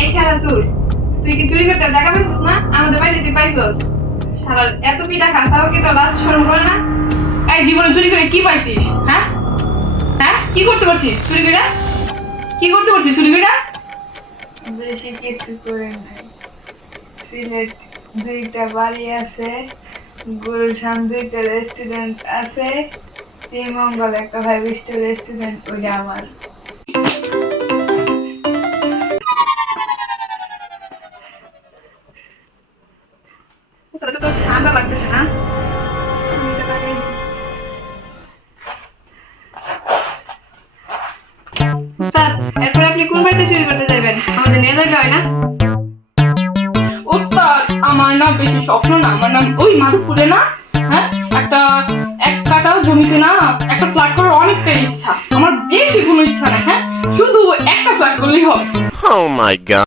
এই ছাড়া চুর তুই কি চুরি করতে জায়গা পাইছিস না? আমাদের বাড়িতে পাইছস। শালার, এত পিঠা খাস, তাও কি তোর লাজ শরম করে না? এই জীবনে চুরি করে কি পাইছিস হ্যাঁ? হ্যাঁ? কি করতে পারছিস চুরি করে? কি করতে পারছিস চুরি করে? বেশি কিছু করে নাই। সিলেট দুইটা বাড়ি আছে, গুলশান দুইটা রেস্টুরেন্ট আছে, শ্রীমঙ্গল একটা ফাইভ স্টার রেস্টুরেন্ট ওইটা আমার। তো ঠান্ডা লাগতেছে না ঠান্ডা লাগে। উস্তাদ, এরপর আপনি কোন বাড়িতে চুরি করতে যাবেন আমাদের নিয়ে যাইলে হয় না? ওস্তাদ আমার না বেশি স্বপ্ন না আমার নাম ওই মাধবপুরে না? হ্যাঁ? একটা এক কাটাও জমিতে না একটা ফ্ল্যাট করার অনেকটাই ইচ্ছা। আমার বেশি কোনো ইচ্ছা না হ্যাঁ? শুধু একটা ফ্ল্যাট করলেই হবে। Oh my god.